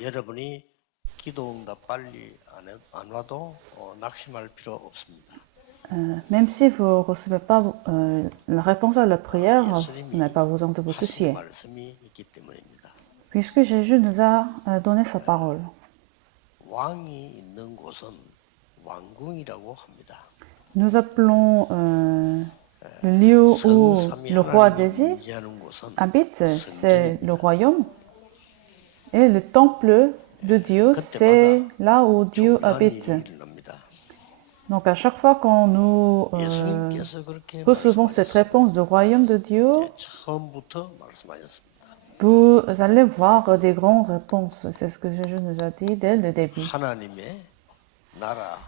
여러분이 기도 응답 빨리 안 와도 낙심할 필요 없습니다. Même si vous ne recevez pas la réponse à la prière, vous n'avez pas besoin de vous 하신 soucier, 말씀이 있기 때문입니다. puisque Jésus nous a donné sa parole. 왕이 있는 곳은 왕궁이라고 합니다. Nous appelons le lieu où 성삼위 le roi 하나님이 désire 임재하는 곳은 habite, c'est le royaume. Et le temple de Dieu, c'est là où Dieu 중요한 habite. 일이 일어납니다. Donc à chaque fois quand nous 예수님께서 그렇게 recevons cette réponse du royaume de Dieu, 처음부터 말씀하셨습니다. vous allez voir des grandes réponses. C'est ce que Jésus nous a dit dès le début. 하나님의 나라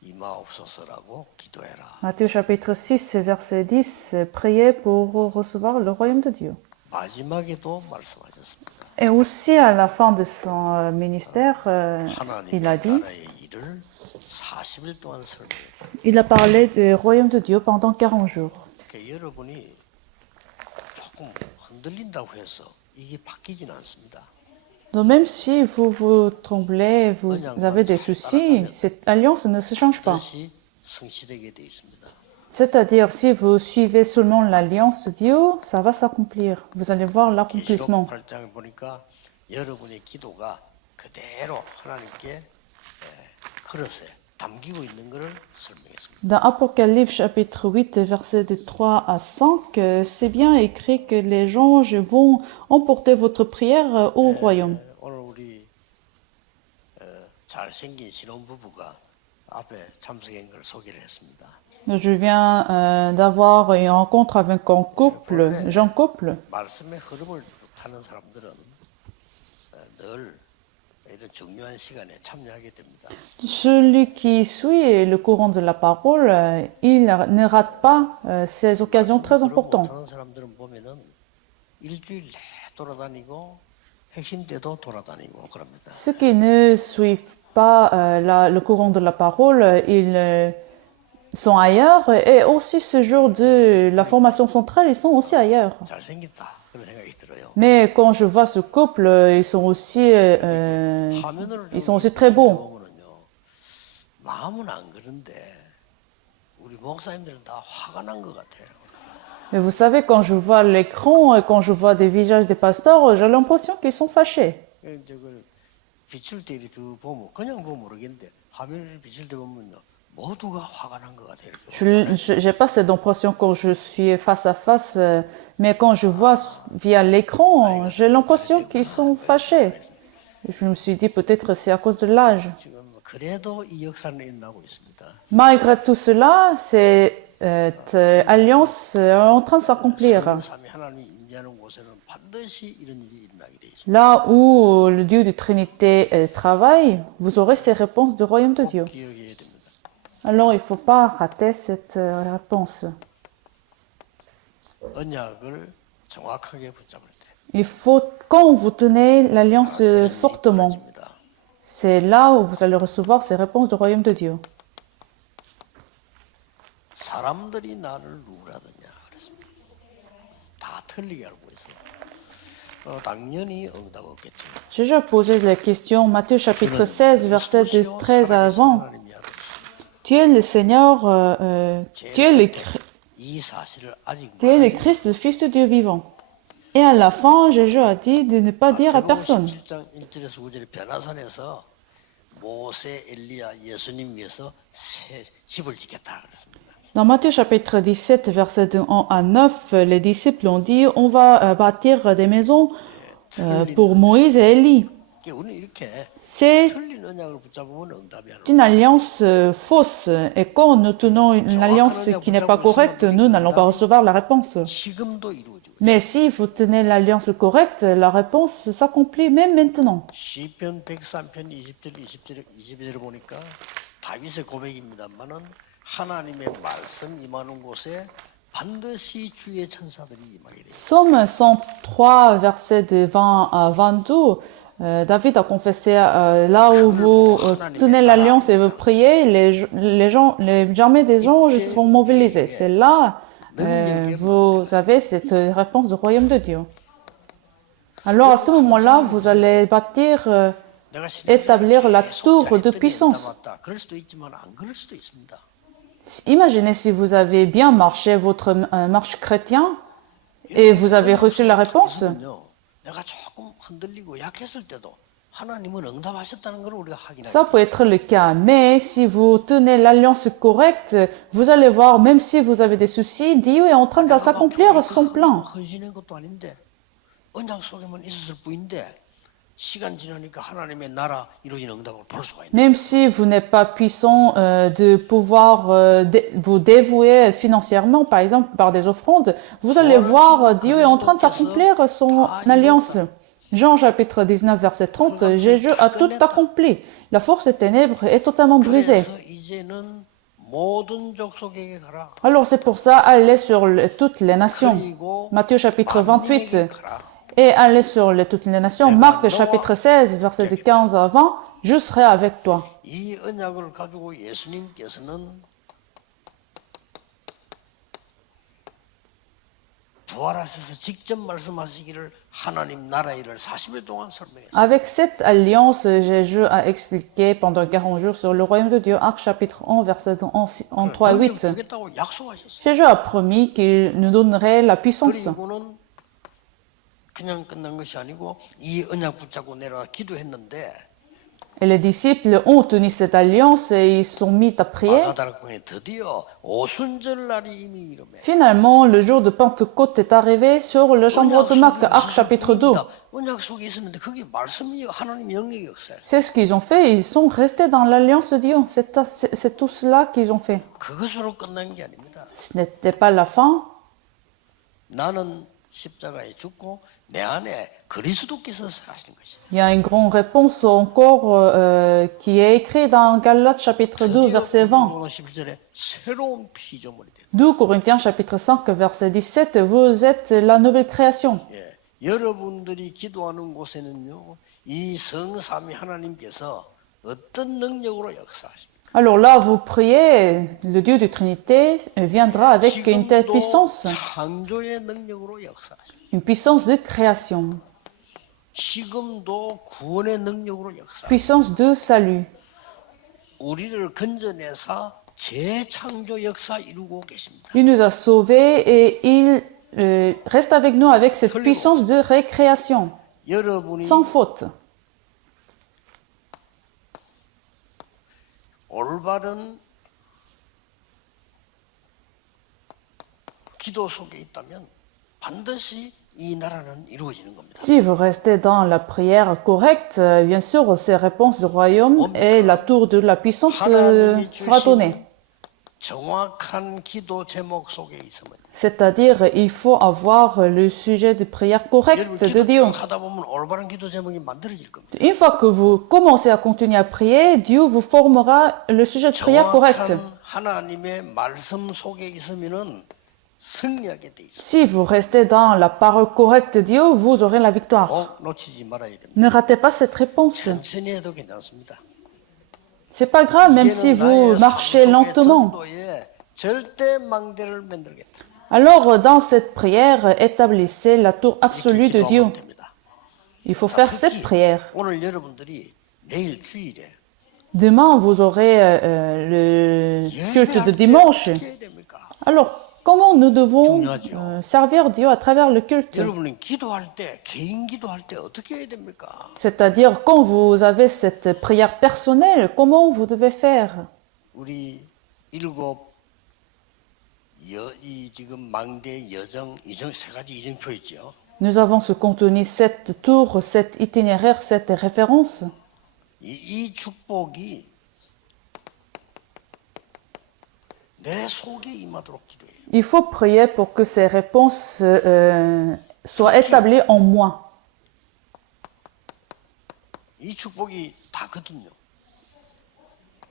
임하옵소서라고 기도해라. Matthieu chapitre 6, verset 10, priez pour recevoir le royaume de Dieu. 마지막에도 말씀하셨습니다. Et aussi à la fin de son ministère, il a 하나님의 dit, 나라의 일을 40일 동안 설명했다. il a parlé du royaume de Dieu pendant 40 jours. 그러니까 여러분이 조금 흔들린다고 해서 이게 바뀌진 않습니다. Donc même si vous vous tremblez, vous avez des soucis, cette alliance ne se change pas. 뜻이 성취되게 돼 있습니다. C'est-à-dire, si vous suivez seulement l'alliance de Dieu, ça va s'accomplir. Vous allez voir l'accomplissement. 계시록 8장을 보니까 여러분의 기도가 그대로 하나님께 그릇에 담기고 있는 것을 설명했습니다. Dans Apocalypse chapitre 8, versets de 3 à 5, c'est bien écrit que les anges vont emporter votre prière au royaume. 오늘 우리 잘생긴 신혼부부가 앞에 참석한 걸 소개를 했습니다. Je viens d'avoir une rencontre avec un couple, jeune couple. 말씀의 흐름을 타는 사람들은 늘 이런 중요한 시간에 참여하게 됩니다. Celui qui suit le courant de la parole, il ne rate pas ces occasions très importantes. 못하는 사람들은 보면은 일주일 내 돌아다니고 핵심 때도 돌아다니고 그럽니다. Ceux qui ne suivent pas le courant de la parole, ils sont ailleurs. Et aussi ce jour de la formation centrale, ils sont aussi ailleurs. 잘생겼다 그런 생각이 들어요. Mais quand je vois ce couple, ils sont aussi très beaux. 보면은요 마음은 안 그런데 우리 목사님들은 다 화가 난 것 같아요. Mais vous savez, quand je vois l'écran et quand je vois des visages des pasteurs, j'ai l'impression qu'ils sont fâchés. 이제 그 비출 때 이렇게 보면 그냥 보면 모르겠는데 화면을 비출 때 보면요 모두가 화가 난 것 같아요. Je n'ai pas cette impression quand je suis face à face, mais quand je vois via l'écran, j'ai l'impression qu'ils sont fâchés. Je me suis dit peut-être c'est à cause de l'âge. 지금 그래도 이 역사는 일어나고 있습니다. Malgré tout cela, cette alliance est en train de s'accomplir. 삼위 하나님이 임재하는 곳에는 반드시 이런 일이 일어나게 돼 있습니다. Là où le Dieu de Trinité travaille, vous aurez ces réponses du royaume de Dieu. 기억해야 됩니다. Alors il ne faut pas rater cette réponse. 언약을 정확하게 붙잡을 때 Il faut, quand vous tenez l'alliance fortement, 벌어집니다. c'est là où vous allez recevoir ces réponses du royaume de Dieu. 사람들이 나를 누구라더냐 그랬습니다. 다 틀리게 알고 있어요. 당연히 응답 없겠죠. J'ai déjà posé la question, Matthieu chapitre 16, verset 13 à 20. Tu es le Seigneur, tu es 이 사실을 아직 tu es le Christ, le Fils de Dieu vivant. Et à la fin, Jésus a dit de ne pas dire à personne. 17장 1절에서 9절에 변화산에서 모세, 엘리야, 예수님 위해서 새 집을 짓겠다 그랬습니다. Dans Matthieu chapitre 17, verset de 1 à 9, les disciples ont dit, on va bâtir des maisons pour Moïse et Élie. 우리는 이렇게 C'est 틀린 언약을 붙잡으면 응답이 안 une alliance fausse. Et quand nous tenons une alliance qui n'est pas correcte, nous n'allons pas recevoir la réponse. 지금도 이루어지고 Mais si vous tenez l'alliance correcte, la réponse s'accomplit même maintenant. 시편 103편 20절을 보니까 다윗의 고백입니다만은 하나님의 말씀 임하는 곳에 반드시 주의 천사들이 임하게 됩니다. Psaume 103, verset de 20 à 22, David a confessé là où vous tenez l'alliance et vous priez, les armées des anges seront mobilisées. C'est là vous avez cette réponse du royaume de Dieu. Alors à ce moment-là, vous allez bâtir, 내가 établir la 계속 tour de 잘했더니 puissance. 응답받다. 그럴 수도 있지만 안 그럴 수도 있습니다. Imaginez si vous avez bien marché votre marche chrétien et vous avez reçu la réponse. 있으면요, 내가 조금 흔들리고 약했을 때도 하나님은 응답하셨다는 걸 우리가 확인해요. Ça peut être le cas, mais si vous tenez l'alliance correcte, vous allez voir, même si vous avez des soucis, Dieu est en train de s'accomplir son plan. 헌신한 것도 아닌데 언약 속에만 있었을 뿐인데 시간 지나니까 하나님의 나라 이루어진 응답을 볼 수가 있는. Même si vous n'êtes pas puissant de pouvoir vous dévouer financièrement, par exemple par des offrandes, vous allez voir Dieu est en train de s'accomplir son alliance. Jean chapitre 19 verset 30, Jésus a tout accompli. La force des ténèbres est totalement brisée. 그래서 이제는 모든 족속에게 가라. Alors c'est pour ça, allez sur toutes les nations. 그리고 Matthieu chapitre 28. 만민에게 가라. Et allez sur toutes les nations. Marc chapitre 16 verset de 15 à 20. Je serai avec toi. 이 언약을 가지고 예수님께서는 부활하셔서 직접 말씀하시기를 하나님 나라 일을 40일 동안 설명했어요. Avec cette alliance, Jésus a expliqué pendant 40 jours sur le royaume de Dieu. Arc chapitre 11 verset 3 et 8. 주겠다고 약속하셨어요. Jésus a promis qu'il nous donnerait la puissance. 그리고는 그냥 끝난 것이 아니고 이 언약 붙잡고 내려가 기도했는데 Et les disciples ont tenu cette alliance et ils sont mis à prier. 마가다락방에 드디어 오순절 날이 이미 이르매 Finalement, le jour de Pentecôte est arrivé sur le chambre de Marc, Acte chapitre 2. 언약 속에 있었는데 그게 말씀이 하나님의 영역의 역사예요. C'est ce qu'ils ont fait, ils sont restés dans l'alliance de Dieu. C'est tout cela qu'ils ont fait. 그것으로 끝난 게 아닙니다. Ce n'était pas la fin. 나는 십자가에 죽고 내 안에 그리스도께서 사신 것이다. Il y a une grande réponse encore qui est écrite dans Galates chapitre 2, verset 20. 11절에 새로운 피조물이 되고 2 Corinthiens chapitre 5, verset 17. Vous êtes la nouvelle création. 예, 여러분들이 기도하는 곳에는요 이 성삼위 하나님께서 어떤 능력으로 역사하십니까? Alors là, vous priez, le Dieu de Trinité viendra avec une telle 지금도 puissance, 창조의 능력으로 역사하십니다. une puissance de création, 지금도 구원의 능력으로 역사. puissance de salut. 우리를 건져내사 재창조 역사 이루고 계십니다. Il nous a sauvés et il reste avec nous avec cette puissance de récréation, 여러분이 sans faute. 올바른 기도 속에 있다면 반드시 이 나라는 이루어지는 겁니다. Si vous restez dans la prière correcte, bien sûr, ces réponses du royaume et la tour de la puissance sera donnée. 정확한 기도 제목 속에 있으면 C'est-à-dire, il faut avoir le sujet de prière correct 여러분 de Dieu. 기도 쭉 하다 보면 올바른 기도 제목이 만들어질 겁니다. Une fois que vous commencez à continuer à prier, Dieu vous formera le sujet de prière correct. 정확한 하나님의 말씀 속에 있으면은 승리하게 돼 있어요. Si vous restez dans la parole correcte de Dieu, vous aurez la victoire. 꼭 놓치지 말아야 됩니다. Ne ratez pas cette réponse. 천천히 해도 괜찮습니다. C'est pas grave, même si 이제는 vous 나의 marchez 삶 속의 lentement. 전도에 절대 망대를 만들겠다. Alors, dans cette prière, établissez la tour absolue de Dieu. 기도하면 됩니다. Il faut faire cette 특히 prière. 오늘 여러분들이 내일 주일에 Demain, vous aurez le culte de 예배할 때 dimanche. 어떻게 해야 됩니까? Alors, comment nous devons 중요하죠. servir Dieu à travers le culte? 여러분은 기도할 때 개인 기도할 때 어떻게 해야 됩니까? C'est-à-dire, quand vous avez cette prière personnelle, comment vous devez faire? 우리 일곱 이 지금 망대 여정 이정 세 가지 이정표 있죠. Nous avons ce contenu, cette tour, cet itinéraire, cette référence. 이 축복이 내 속에 임하도록 기도해요. Il faut prier pour que ces réponses soient établies en moi. 이 축복이 다거든요.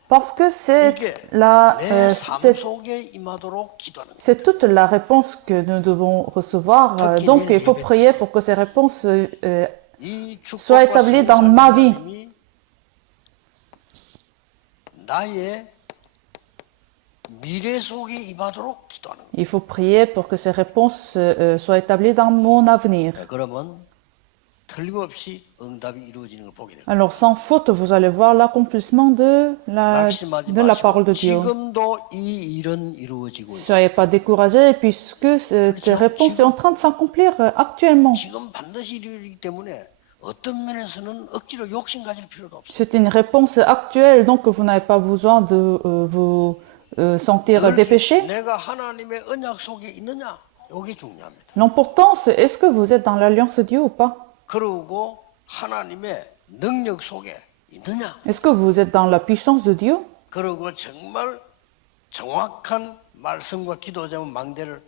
Parce que c'est 이게 la, 내 삶 속에 임하도록 기도하는 거예요. c'est toute la réponse que nous devons recevoir. Donc, il faut prier pour que ces réponses 이 soient 축복과 établies dans ma vie. 하나님이 나의 미래 속에 임하도록 기도하는 거예요. Il faut prier pour que ces réponses soient établies dans mon avenir. 네, 그러면 틀림없이 응답이 이루어지는 걸 보게 됩니다. Alors, sans faute, vous allez voir l'accomplissement 낙심하지 de la parole de 마시고 Dieu. 지금도 이 일은 이루어지고 있어요. Soyez pas découragés, puisque cette réponse est en train de s'accomplir actuellement. 지금 반드시 이루어지기 때문에 어떤 면에서는 억지로 욕심 가질 필요도 없어요. C'est une réponse actuelle, donc vous n'avez pas besoin de vous sentir dépêché. 내가 하나님의 언약 속에 있느냐? 이게 중요합니다. L'important, c'est est-ce que vous êtes dans l'alliance de Dieu ou pas? 그리고 하나님의 능력 속에 있느냐? Est-ce que vous êtes dans la puissance de Dieu? 그리고 정말 정확한 말씀과 기도 제목 망대를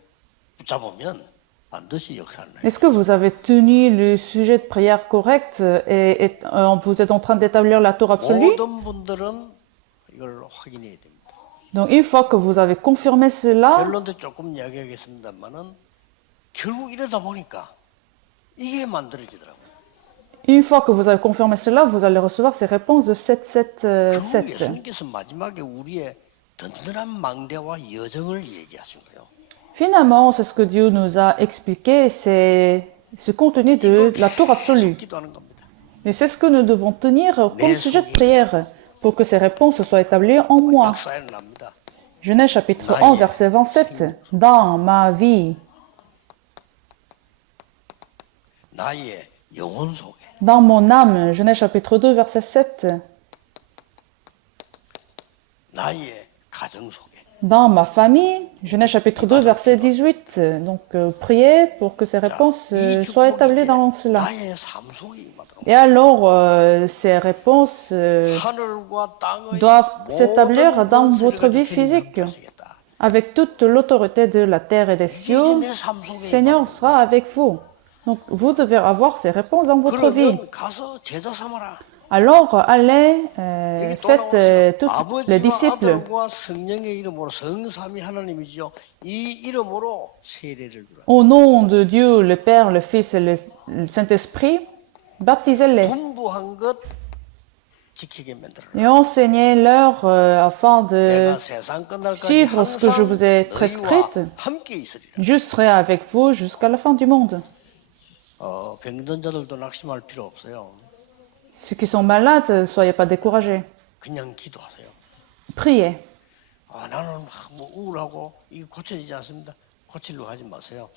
붙잡으면 반드시 역사를 해요. Est-ce que vous avez tenu le sujet de prière correct et vous êtes en train d'établir la Torah absolue? 모든 분들은 이걸 확인해야 됩니다. Donc une fois que vous avez confirmé cela, 결론도 조금 이야기하겠습니다만은 결국 이러다 보니까 이게 만들어지더라고요. une fois que vous avez confirmé cela, vous allez recevoir ces réponses de 7, 7, 결국 7. 예수님께서 마지막에 우리의 든든한 망대와 여정을 얘기하신 거예요. Finalement, c'est ce que Dieu nous a expliqué, c'est ce contenu de la Torah absolue. 기도하는 겁니다. Et c'est ce que nous devons tenir comme sujet de prière pour que ces réponses soient établies en moi. 역사에 납니다. Genèse chapitre 1, verset 27. Dans ma vie, 나의 영혼 속에 dans mon âme. Genèse chapitre 2, verset 7. 나의 가정 속에 Dans ma famille. Genèse chapitre 2, verset 18. Donc, priez pour que ces réponses 이 soient 축복이 établies 이제 dans cela. 나의 삶 속에 임하도록 Et alors, ces réponses 하늘과 땅의 doivent 모든 s'établir dans 권세를 votre vie 가진 physique. 주님을 하시겠다. Avec toute l'autorité de la terre et des cieux, 내 삶 속에 Seigneur sera avec vous. Donc, vous devez avoir ces réponses dans votre vie. 그러면 가서 제자 삼아라. Alors, allez, 여기 또 faites 나왔어요. tous les 아버지와 disciples. 아들과 성령의 이름으로 성삼위 하나님이죠. 이 이름으로 세례를 주라. Au nom de Dieu, le Père, le Fils et le Saint-Esprit, baptisez-les 분부한 것 지키게 만들어라. et enseignez-leur afin de 내가 세상 끝날까지 suivre ce que je vous ai 항상 prescrite. 너희와 함께 있으리라. Je serai avec vous jusqu'à la fin du monde. 병든 자들도 낙심할 필요 없어요. Ceux qui sont malades, soyez pas découragés. 그냥 기도하세요. Priez. 나는 뭐 우울하고 이게 고쳐지지 않습니다. 고치려고 하지 마세요.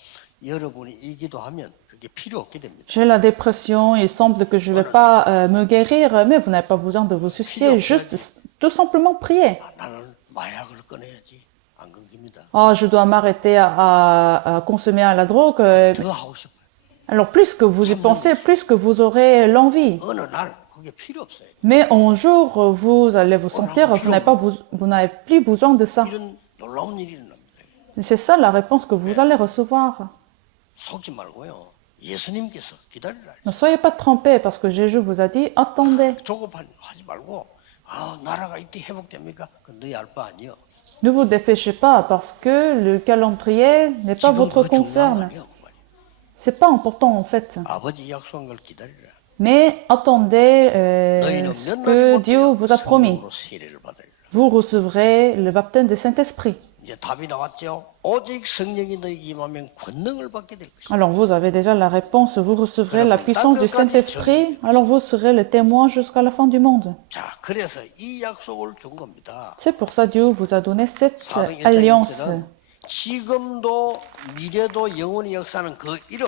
여러분이 이 기도하면 그게 필요 없게 됩니다. J'ai la dépression, il semble que je ne vais pas me guérir, mais vous n'avez pas besoin de vous soucier, juste tout simplement prier. 나는 마약을 끊어야지 안 끊깁니다. Oh, je dois m'arrêter à consommer à la drogue. 더 하고 싶어요. Alors, plus que vous y pensez, plus que vous aurez l'envie. 어느 날 그게 필요 없어요. Mais un jour, vous allez vous sentir, vous n'avez plus besoin de ça. 이런 놀라운 일이 일어납니다. C'est ça la réponse que vous allez recevoir. 속지 말고요. 예수님께서 기다리라. Ne soyez pas trompés parce que Jésus vous a dit, attendez. 조급하지 말고 나라가 이때 회복됩니까? 그건 너희 알 바 아니요. Ne vous dépêchez pas parce que le calendrier n'est pas 지금 votre 그 중요한 concern. 말이요. C'est pas important en fait. 아버지 약속한 걸 기다리라. Mais attendez 너희는 ce 몇 que 날이 Dieu 못되어 vous a promis. 성령으로 세례를 받으리라. Vous recevrez le baptême du Saint-Esprit. 이제 답이 나왔죠. 오직 성령이 너희에게 임하면 권능을 받게 될 것이다. Alors vous avez déjà la réponse, vous recevrez la puissance du Saint-Esprit, alors vous serez le témoin jusqu'à la fin du monde. 자, 그래서 이 약속을 준 겁니다. C'est pour ça Dieu vous a donné cette 사도행 alliance. 1장 1절은 지금도 미래도 영원히 역사하는 그 이름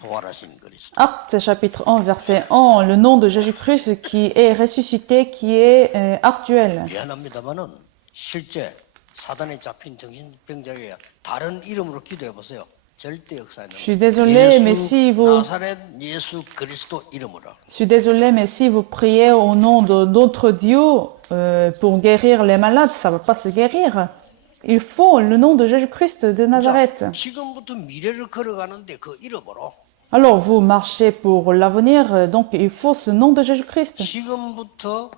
부활하신 그리스도. Actes chapitre 1 verset 1, le nom de Jésus-Christ qui est ressuscité, qui est actuel. 미안합니다만은 실제 사단에 잡힌 정신병자에게 다른 이름으로 기도해 보세요. 절대 역사에 Je suis désolé, mais si vous 나사렛 예수 그리스도 이름으로. Je suis désolé, mais si vous priez au nom de d'autres dieux pour guérir les malades, ça ne va pas se guérir. Il faut le nom de Jésus-Christ de Nazareth. 자, 지금부터 미래를 걸어가는데 그 이름으로. Alors vous marchez pour l'avenir, donc il faut ce nom de Jésus-Christ. 지금부터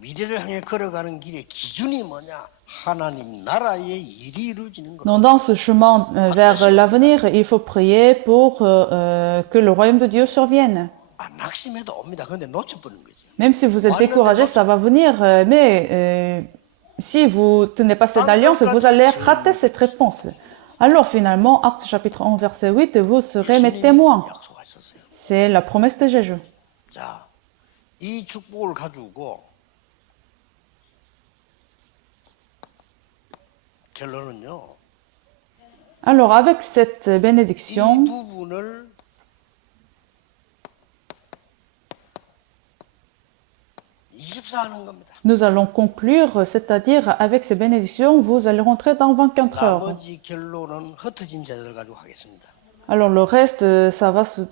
미래를 향해 걸어가는 길의 기준이 뭐냐? 하나님 나라의 일이 이루어지는 것. Donc dans ce chemin vers l'avenir, il faut prier pour que le royaume de Dieu survienne. 낙심해도 옵니다. 그런데 놓쳐버리는 거지. Même si vous êtes découragé, ça va venir, mais si vous ne tenez pas cette alliance, vous allez rater cette réponse. Alors finalement, Actes chapitre 1, verset 8, vous serez mes témoins. 약속하셨어요. C'est la promesse de Jésus. 자, 이 축복을 가지고 결론은요. Alors, avec cette 이 bénédiction, 부분을 24하는 겁니다. nous allons conclure, c'est-à-dire avec ces bénédictions, vous allez rentrer dans 24 heures. 나머지 결론은 흩어진 자들 가지고 하겠습니다. Alors, le reste, ça va se